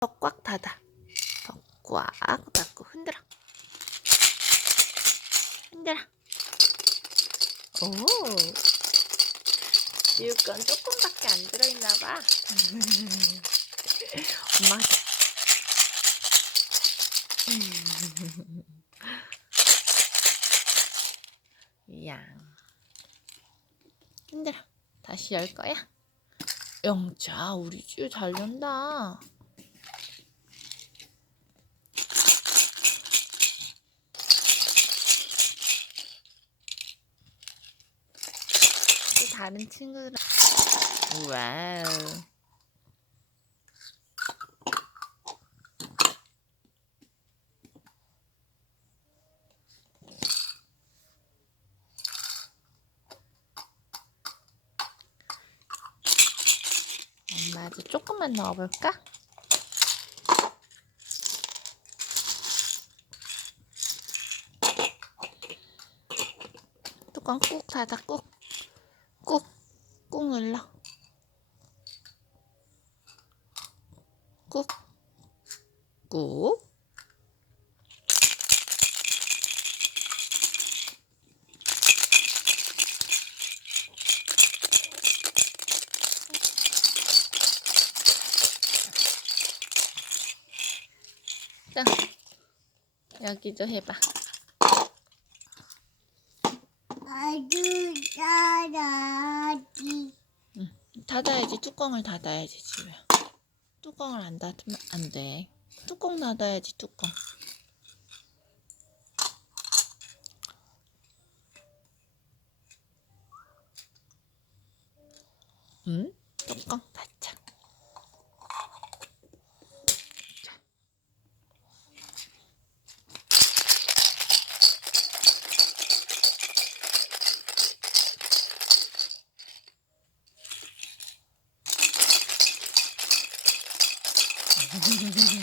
더꽉 닫아. 더꽉 닫고 흔들어. 흔들어. 오. 지우 건 조금밖에 안 들어있나 봐. 엄마. 양. 힘들어. 다시 열 거야? 영자, 우리 지우 잘 연다. 다른 친구들. 와우. 엄마도 조금만 넣어볼까? 뚜껑 꾹 닫아 꾹. 꾹. 꾹 눌러. 꾹. 꾹. 자, 여기도 해봐. 아주 닫아야지. 뚜껑을 닫아야지 지우야 뚜껑을 안 닫으면 안 돼. 뚜껑 닫아야지 뚜껑. 응? 뚜껑 Ha ha ha ha ha!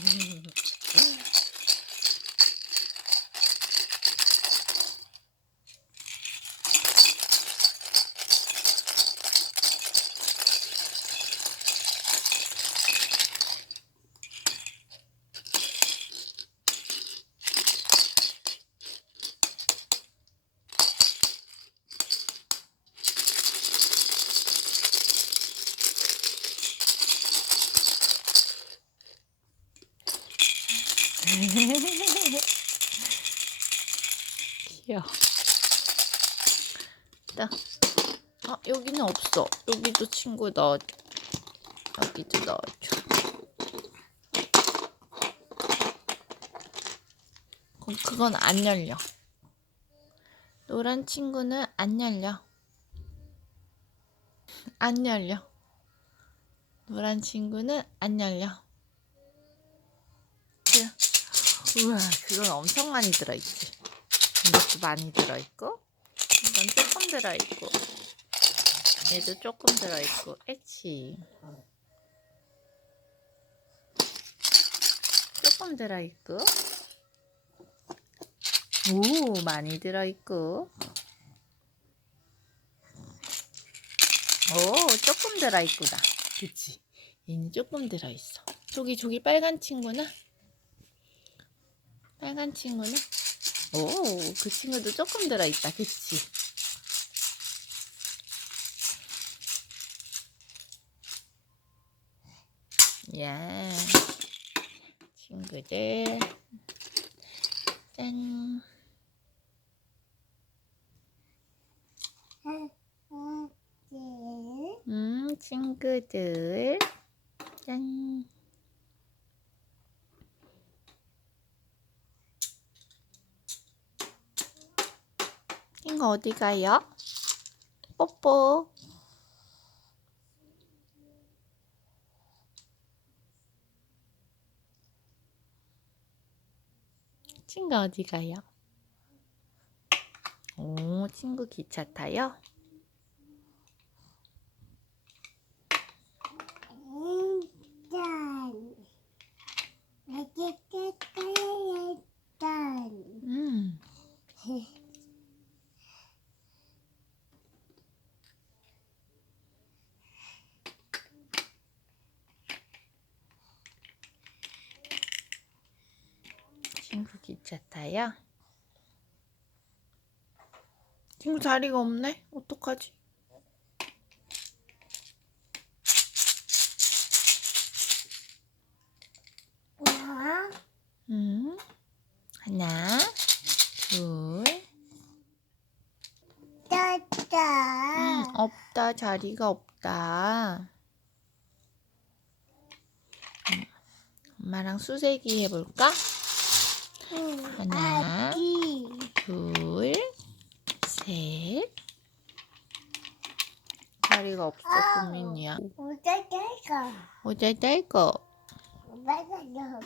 귀여워. 나, 아, 여기는 없어. 여기도 친구 넣어. 여기도 넣어줘. 그럼 그건 안 열려. 노란 친구는 안 열려. 안 열려. 노란 친구는 안 열려. 그- 우와, 그건 엄청 많이 들어있지. 이것도 많이 들어있고, 이건 조금 들어있고, 얘도 조금 들어있고, 에치. 조금 들어있고, 오, 많이 들어있고, 오, 조금 들어있구나. 그치? 얘는 조금 들어있어. 저기, 저기 빨간 친구는? 빨간 친구는? 오, 그 친구도 조금 들어있다. 그치? 야, 친구들. 짠. 음, 친구들. 짠. 친구 어디 가요? 뽀뽀. 친구 어디 가요? 오, 친구 기차 타요? 친구 기차 타요? 친구 자리가 없네? 어떡하지? 하나, 음. 하나, 둘. 따따. 음, 없다. 자리가 없다. 음, 엄마랑 수세기 해볼까? 하나. 아기. 둘, 셋. 자리가 없어. 고민이야. 오자 잘가. 어제 뗄거. 맞아요.